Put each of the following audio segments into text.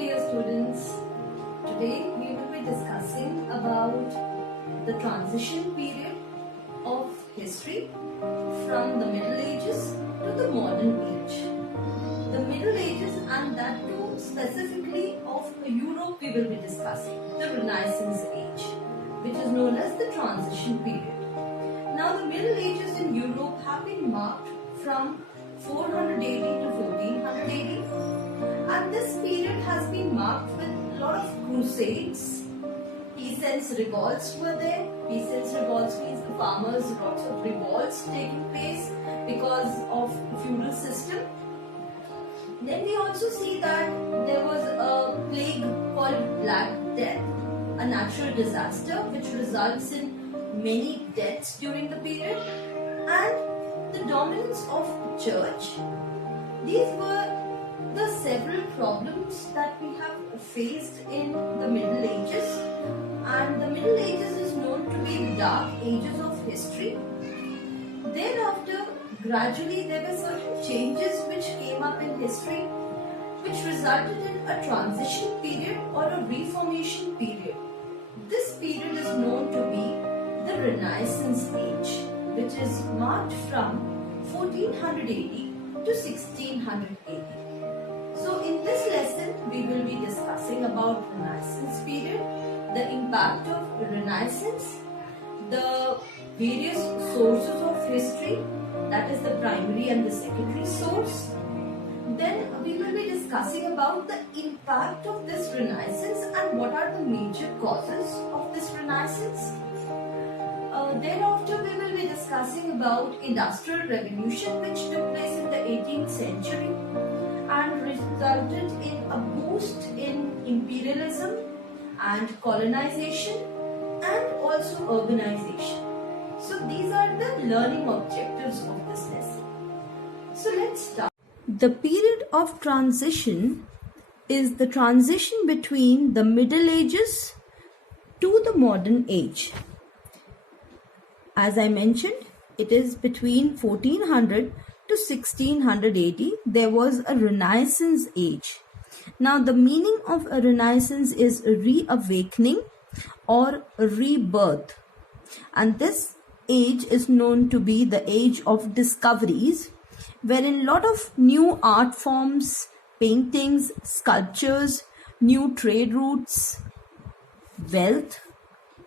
dear students. Today we will be discussing about the transition period of history from the Middle Ages to the modern age. The Middle Ages, and that too specifically of Europe, we will be discussing the Renaissance age, which is known as the transition period. Now the Middle Ages in Europe have been marked from 400 AD to 1400 AD. And this period has been marked with a lot of crusades. Peasants' revolts were there. Peasants' revolts means the farmers, lots of revolts taking place because of feudal system. Then we also see that there was a plague called Black Death, a natural disaster which results in many deaths during the period, and the dominance of the church. These were the several problems that we have faced in the Middle Ages, and the Middle Ages is known to be the dark ages of history. Thereafter, gradually there were certain changes which came up in history which resulted in a transition period or a reformation period. This period is known to be the Renaissance age, which is marked from 1400 AD to 1600 AD. So in this lesson, we will be discussing about Renaissance period, the impact of Renaissance, the various sources of history, that is the primary and the secondary source. Then we will be discussing about the impact of this Renaissance and what are the major causes of this Renaissance. Thereafter, we will be discussing about Industrial Revolution, which took place in the 18th century and resulted in a boost in imperialism and colonization and also urbanization. So these are the learning objectives of this lesson. So let's start. The period of transition is the transition between the Middle Ages to the modern age. As I mentioned, it is between 1400 to 1600 AD, there was a Renaissance age. Now, the meaning of a Renaissance is a reawakening or a rebirth. And this age is known to be the age of discoveries, wherein a lot of new art forms, paintings, sculptures, new trade routes, wealth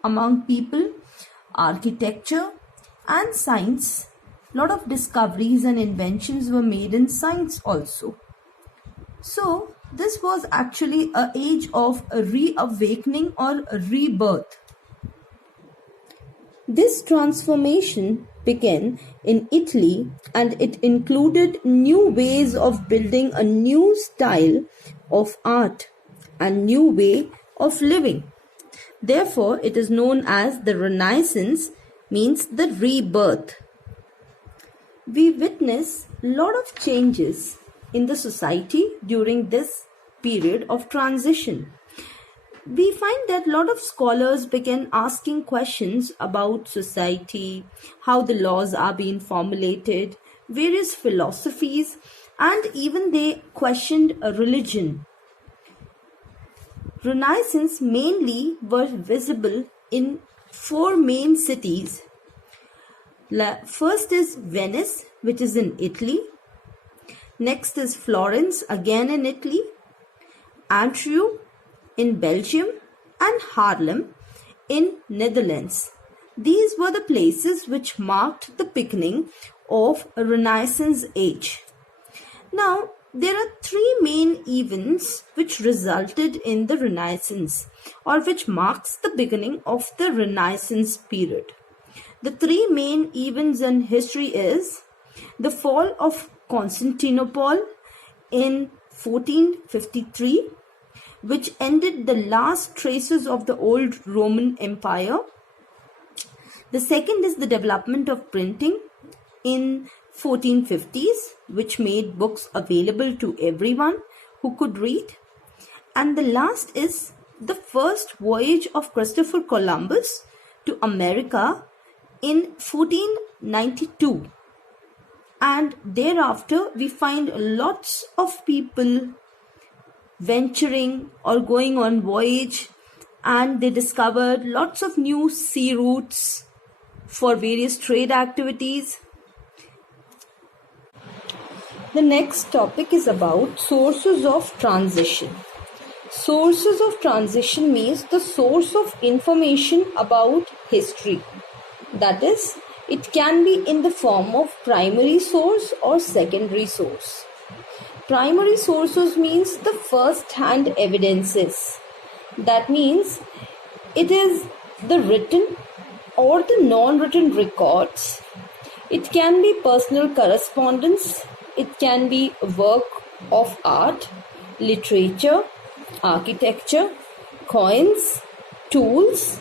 among people, architecture and science, lot of discoveries and inventions were made in science also. So this was actually an age of a reawakening or a rebirth. This transformation began in Italy, and it included new ways of building a new style of art and new way of living. Therefore, it is known as the Renaissance, means the rebirth. We witness a lot of changes in the society during this period of transition. We find that a lot of scholars began asking questions about society, how the laws are being formulated, various philosophies, and even they questioned religion. Renaissance mainly were visible in four main cities. First is Venice, which is in Italy. Next is Florence, again in Italy. Antwerp in Belgium, and Haarlem in Netherlands. These were the places which marked the beginning of a Renaissance age. Now, there are three main events which resulted in the Renaissance, or which marks the beginning of the Renaissance period. The three main events in history is the fall of Constantinople in 1453, which ended the last traces of the old Roman Empire. The second is the development of printing in 1450s, which made books available to everyone who could read. And the last is the first voyage of Christopher Columbus to America in 1492. And thereafter, we find lots of people venturing or going on voyage, and they discovered lots of new sea routes for various trade activities. The next topic is about sources of transition. Sources of transition means the source of information about history. That is, it can be in the form of primary source or secondary source. Primary sources means the first-hand evidences. That means it is the written or the non-written records. It can be personal correspondence. It can be work of art, literature, architecture, coins, tools,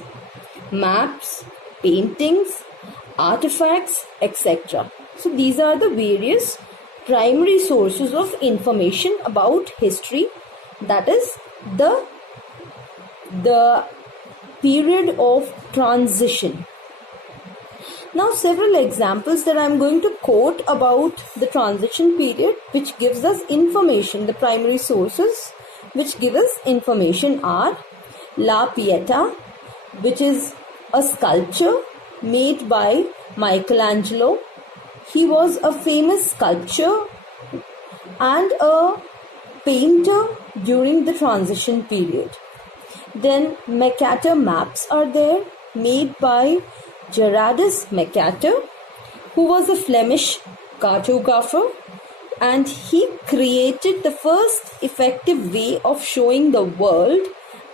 maps, paintings, artifacts, etc. So these are the various primary sources of information about history. That is the period of transition. Now several examples that I am going to quote about the transition period which gives us information. The primary sources which give us information are La Pieta, which is a sculpture made by Michelangelo. He was a famous sculptor and a painter during the transition period. Then Mercator maps are there, made by Gerardus Mercator, who was a Flemish cartographer, and he created the first effective way of showing the world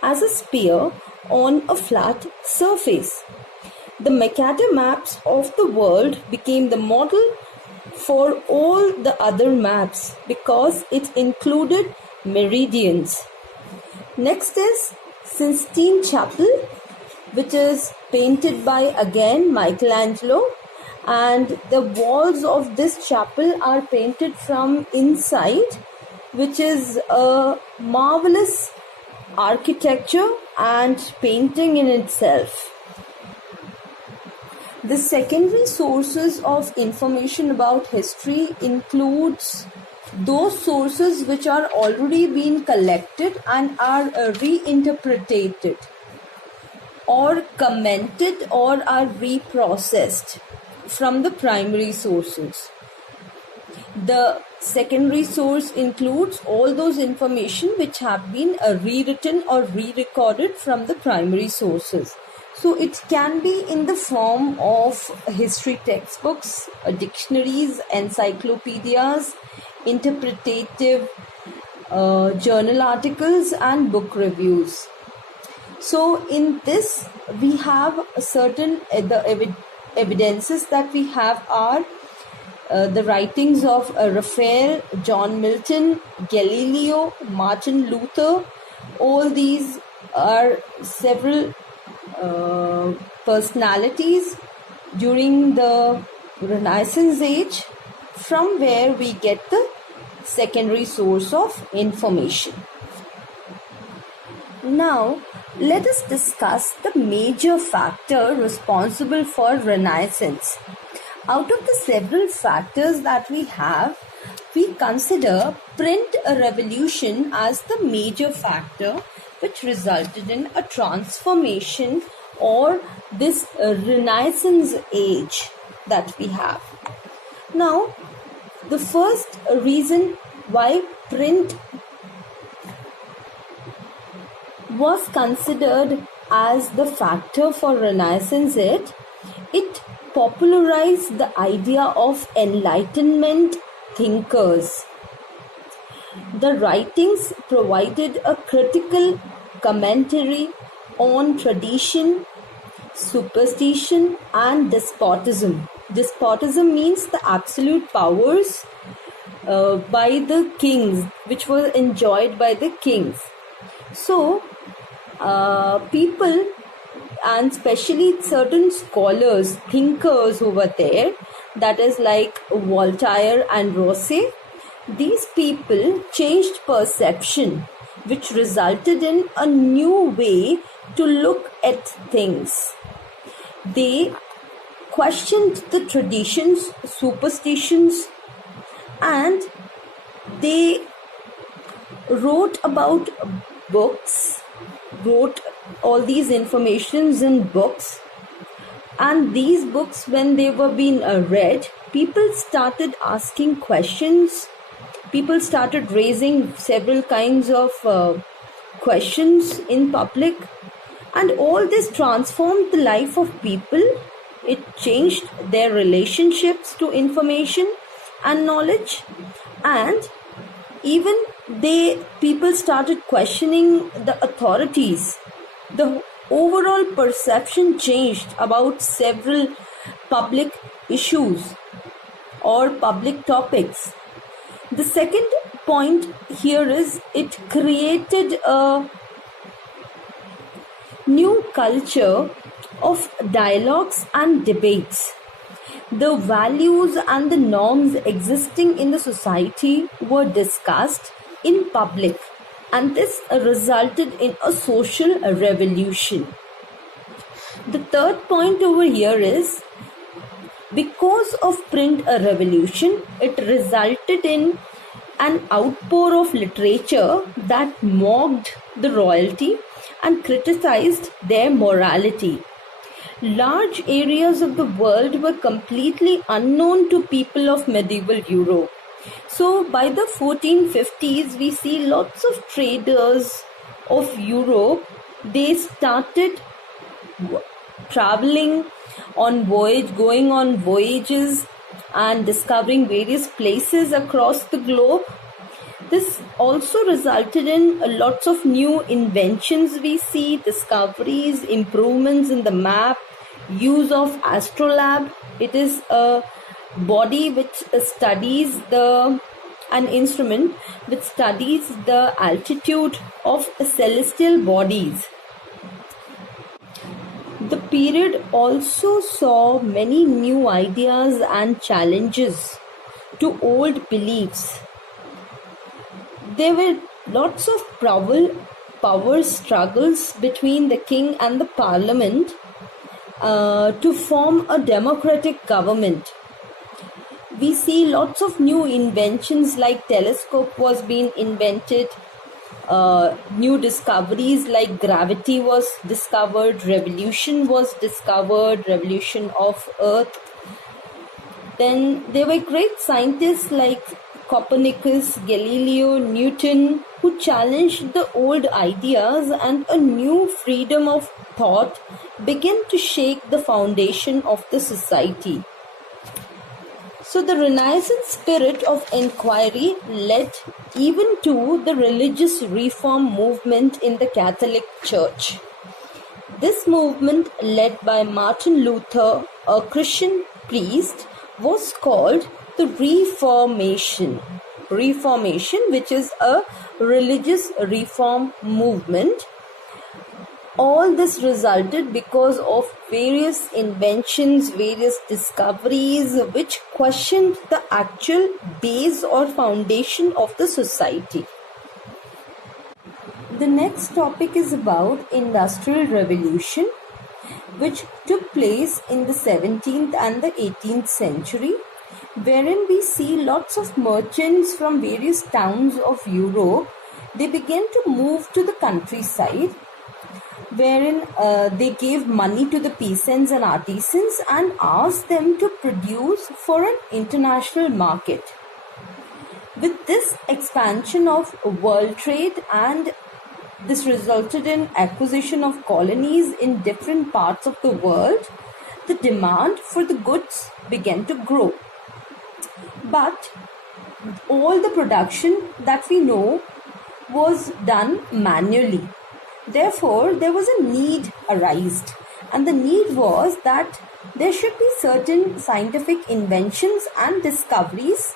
as a sphere on a flat surface. The Mercator maps of the world became the model for all the other maps because it included meridians. Next is Sistine Chapel, which is painted by again Michelangelo, and the walls of this chapel are painted from inside, which is a marvelous architecture and painting in itself. The secondary sources of information about history includes those sources which are already being collected and are reinterpreted or commented or are reprocessed from the primary sources. The secondary source includes all those information which have been rewritten or re-recorded from the primary sources. So it can be in the form of history textbooks, dictionaries, encyclopedias, interpretative journal articles and book reviews. So in this we have certain evidences that we have are the writings of Raphael, John Milton, Galileo, Martin Luther. All these are several personalities during the Renaissance age, from where we get the secondary source of information. Now, let us discuss the major factor responsible for Renaissance. Out of the several factors that we have, we consider print revolution as the major factor which resulted in a transformation or this Renaissance age that we have. Now, the first reason why print was considered as the factor for Renaissance it popularized the idea of Enlightenment thinkers. The writings provided a critical commentary on tradition, superstition, and despotism. Despotism means the absolute powers by the kings, which were enjoyed by the kings. So, people, and especially certain scholars, thinkers who were there, that is like Voltaire and Rousseau, these people changed perception, which resulted in a new way to look at things. They questioned the traditions, superstitions, and they wrote about books, wrote all these informations in books, and these books, when they were being read, people started asking questions. People started raising several kinds of questions in public, and all this transformed the life of people. It changed their relationships to information and knowledge, and even people started questioning the authorities. The overall perception changed about several public issues or public topics. The second point here is it created a new culture of dialogues and debates. The values and the norms existing in the society were discussed in public, and this resulted in a social revolution. The third point over here is, because of print revolution, it resulted in an outpour of literature that mocked the royalty and criticized their morality. Large areas of the world were completely unknown to people of medieval Europe. So by the 1450s, we see lots of traders of Europe. They started traveling on going on voyages and discovering various places across the globe. This also resulted in lots of new inventions. We see discoveries, improvements in the map, use of astrolabe. It is a body which studies an instrument which studies the altitude of celestial bodies. The period also saw many new ideas and challenges to old beliefs. There were lots of power struggles between the king and the parliament to form a democratic government. We see lots of new inventions, like telescope was being invented, new discoveries like gravity was discovered, revolution of earth. Then there were great scientists like Copernicus, Galileo, Newton, who challenged the old ideas, and a new freedom of thought began to shake the foundation of the society. So the Renaissance spirit of inquiry led even to the religious reform movement in the Catholic Church. This movement, led by Martin Luther, a Christian priest, was called the Reformation, which is a religious reform movement. All this resulted because of various inventions, various discoveries which questioned the actual base or foundation of the society. The next topic is about Industrial Revolution, which took place in the 17th and the 18th century, wherein we see lots of merchants from various towns of Europe. They began to move to the countryside, wherein they gave money to the peasants and artisans and asked them to produce for an international market. With this expansion of world trade, and this resulted in acquisition of colonies in different parts of the world, the demand for the goods began to grow. But all the production that we know was done manually. Therefore, there was a need arised, and the need was that there should be certain scientific inventions and discoveries.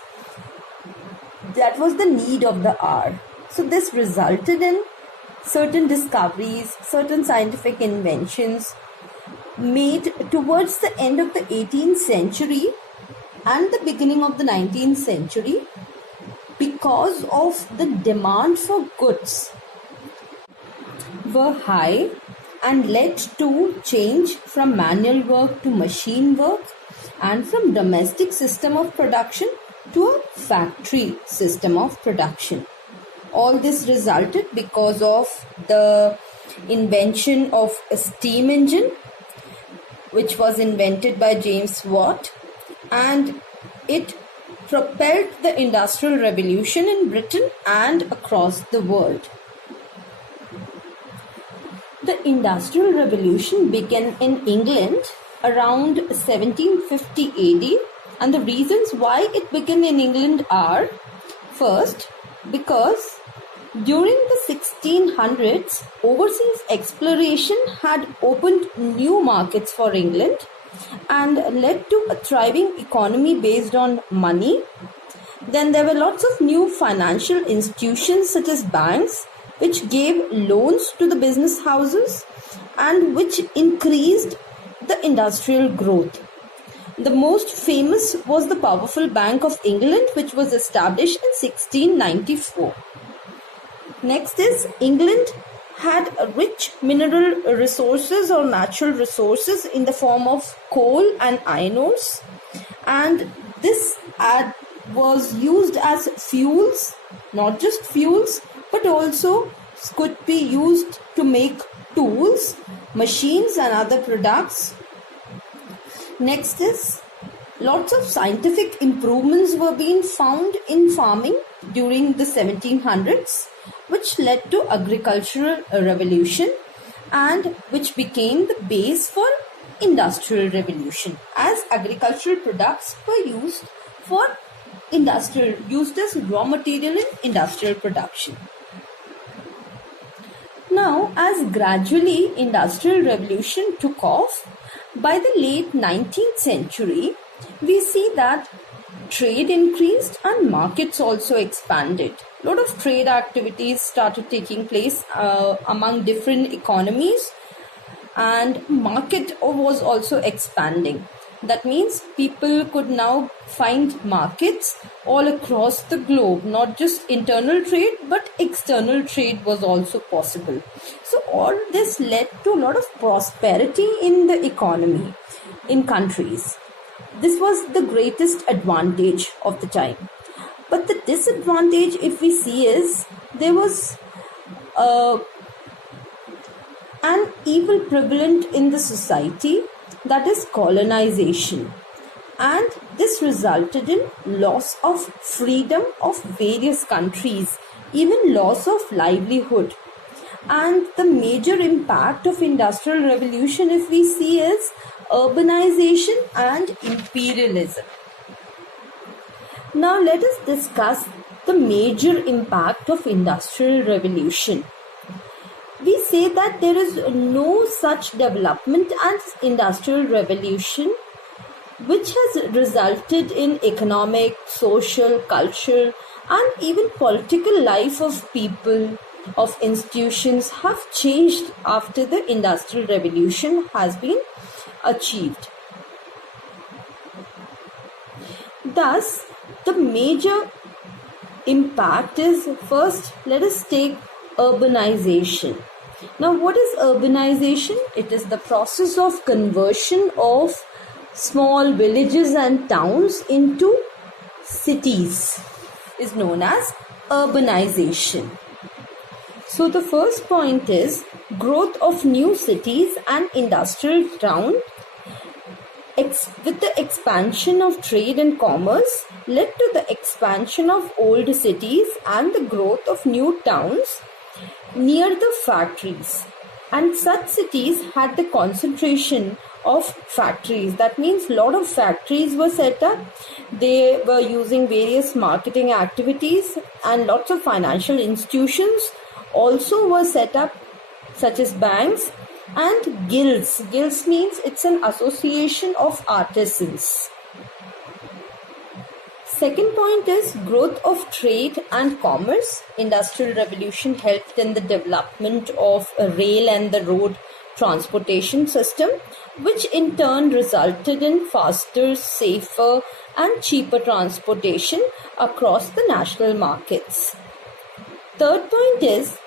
That was the need of the hour. So this resulted in certain discoveries, certain scientific inventions made towards the end of the 18th century and the beginning of the 19th century, because of the demand for goods were high, and led to change from manual work to machine work, and from domestic system of production to a factory system of production. All this resulted because of the invention of a steam engine, which was invented by James Watt, and it propelled the Industrial Revolution in Britain and across the world. The Industrial Revolution began in England around 1750 AD, and the reasons why it began in England are: first, because during the 1600s, overseas exploration had opened new markets for England and led to a thriving economy based on money. Then there were lots of new financial institutions such as banks, which gave loans to the business houses and which increased the industrial growth. The most famous was the powerful Bank of England, which was established in 1694. Next is, England had rich mineral resources or natural resources in the form of coal and iron ores, and this was used as fuels, not just fuels, but also could be used to make tools, machines and other products. Next is, lots of scientific improvements were being found in farming during the 1700s, which led to agricultural revolution and which became the base for industrial revolution, as agricultural products were used as raw material in industrial production. Now, as gradually industrial revolution took off, by the late 19th century, we see that trade increased and markets also expanded. A lot of trade activities started taking place among different economies, and market was also expanding. That means people could now find markets all across the globe. Not just internal trade, but external trade was also possible. So all this led to a lot of prosperity in the economy, in countries. This was the greatest advantage of the time. But the disadvantage, if we see, is there was an evil prevalent in the society, that is colonization, and this resulted in loss of freedom of various countries, even loss of livelihood. And the major impact of industrial revolution, if we see, is urbanization and imperialism. Now let us discuss the major impact of industrial revolution. We say that there is no such development as industrial revolution which has resulted in economic, social, cultural and even political life of people, of institutions have changed after the industrial revolution has been achieved. Thus, the major impact is, first, let us take urbanization. Now, what is urbanization? It is the process of conversion of small villages and towns into cities, is known as urbanization. So the first point is growth of new cities and industrial towns with the expansion of trade and commerce led to the expansion of old cities and the growth of new towns near the factories. And such cities had the concentration of factories. That means a lot of factories were set up. They were using various marketing activities, and lots of financial institutions also were set up, such as banks and guilds. Guilds means it's an association of artisans. Second point is growth of trade and commerce. Industrial revolution helped in the development of a rail and the road transportation system, which in turn resulted in faster, safer and cheaper transportation across the national markets. Third point is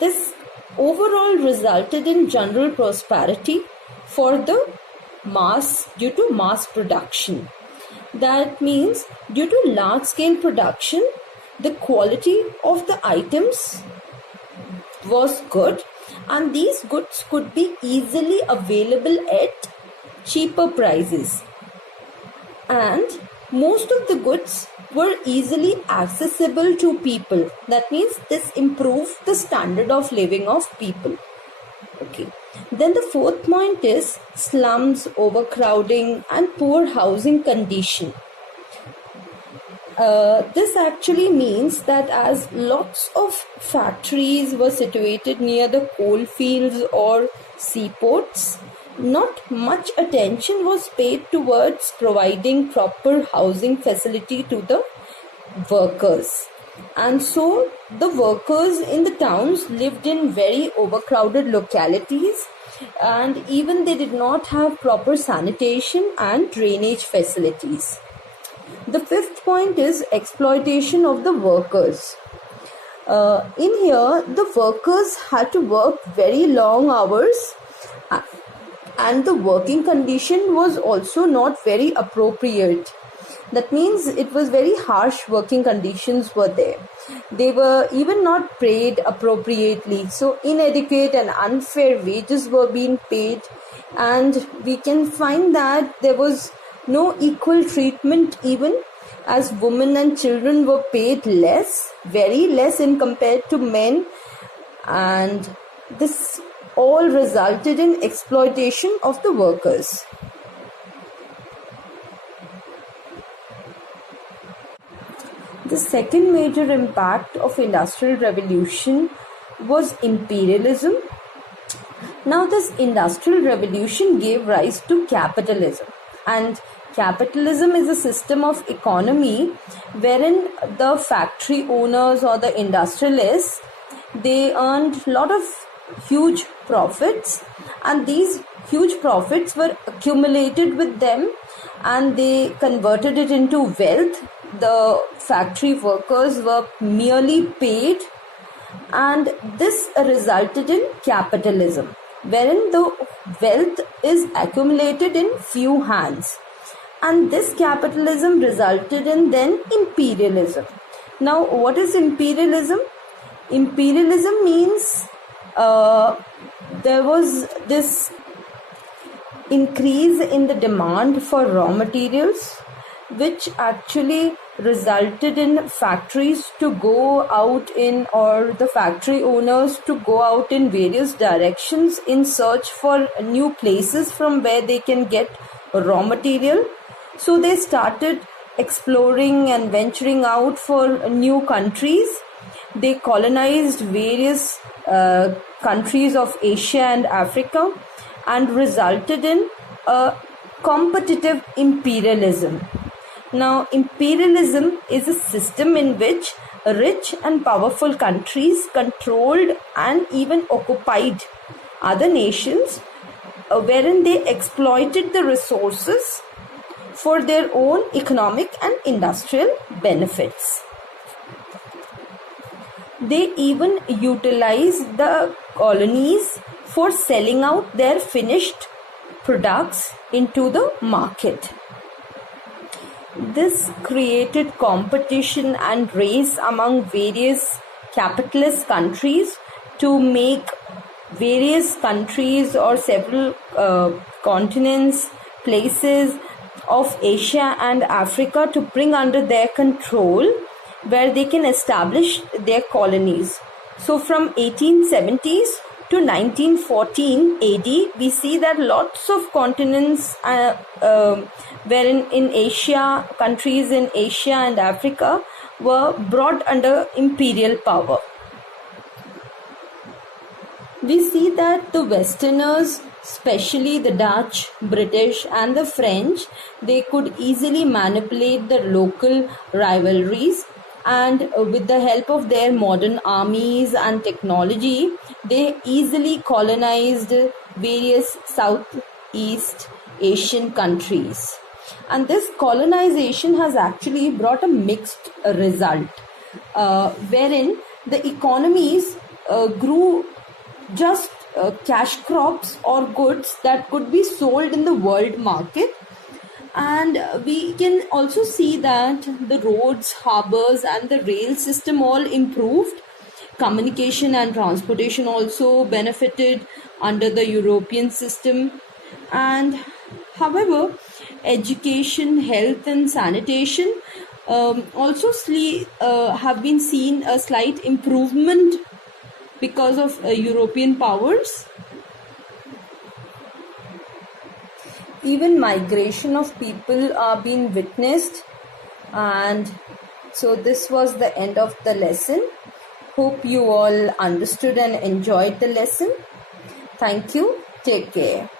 this overall resulted in general prosperity for the mass due to mass production. That means due to large scale production, the quality of the items was good, and these goods could be easily available at cheaper prices, and most of the goods were easily accessible to people. That means this improved the standard of living of people. Okay. Then the fourth point is slums, overcrowding, and poor housing condition. This actually means that as lots of factories were situated near the coal fields or seaports, not much attention was paid towards providing proper housing facility to the workers. And so the workers in the towns lived in very overcrowded localities, and even they did not have proper sanitation and drainage facilities. The fifth point is exploitation of the workers. In here, the workers had to work very long hours, and the working condition was also not very appropriate. That means it was very harsh working conditions were there. They were even not paid appropriately. So inadequate and unfair wages were being paid, and we can find that there was no equal treatment, even as women and children were paid less, very less in compared to men, and this all resulted in exploitation of the workers. The second major impact of Industrial Revolution was imperialism. Now this Industrial Revolution gave rise to capitalism, and capitalism is a system of economy wherein the factory owners or the industrialists, they earned a lot of huge profits, and these huge profits were accumulated with them and they converted it into wealth. The factory workers were merely paid, and this resulted in capitalism, wherein the wealth is accumulated in few hands, and this capitalism resulted in then imperialism. Now what is imperialism? Imperialism means there was this increase in the demand for raw materials, which actually resulted in factories to go out in, or the factory owners to go out in various directions in search for new places from where they can get raw material. So they started exploring and venturing out for new countries. They colonized various countries of Asia and Africa, and resulted in a competitive imperialism. Now, imperialism is a system in which rich and powerful countries controlled and even occupied other nations, wherein they exploited the resources for their own economic and industrial benefits. They even utilized the colonies for selling out their finished products into the market. This created competition and race among various capitalist countries to make various countries or several continents, places of Asia and Africa to bring under their control, where they can establish their colonies. So from 1870s to 1914 AD, we see that lots of continents wherein in Asia, countries in Asia and Africa were brought under imperial power. We see that the Westerners, especially the Dutch, British and the French, they could easily manipulate the local rivalries, and with the help of their modern armies and technology, they easily colonized various Southeast Asian countries. And this colonization has actually brought a mixed result, wherein the economies grew just cash crops or goods that could be sold in the world market, And we can also see that the roads, harbors, and the rail system all improved. Communication and transportation also benefited under the European system. And however, education, health, and sanitation also have been seen a slight improvement because of European powers. Even migration of people are being witnessed. And so this was the end of the lesson. Hope you all understood and enjoyed the lesson. Thank you. Take care.